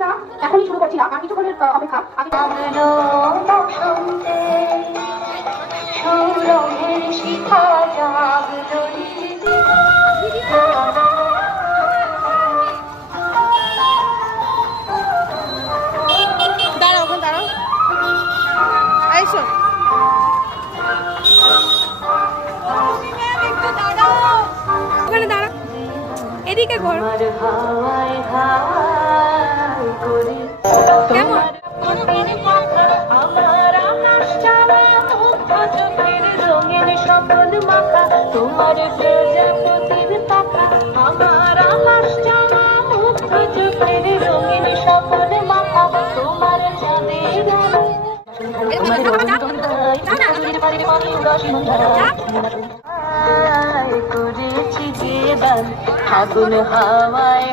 প্রতিযোগিতা এখনই শুরু করছি না, আর কিছুক্ষণের অপেক্ষা। দাঁড়াও, ওখানে দাঁড়াও। আইসো, ওখানে দাঁড়া, এদিকে ঘর। কেমন? তোমার প্রজাপতির পাখা আমার আকাশ জানা মুগ্ধ চোখের রঙিন স্বপ্ন মাখা তোমার চাঁদের করেছি যে দান আগুন হাওয়ায়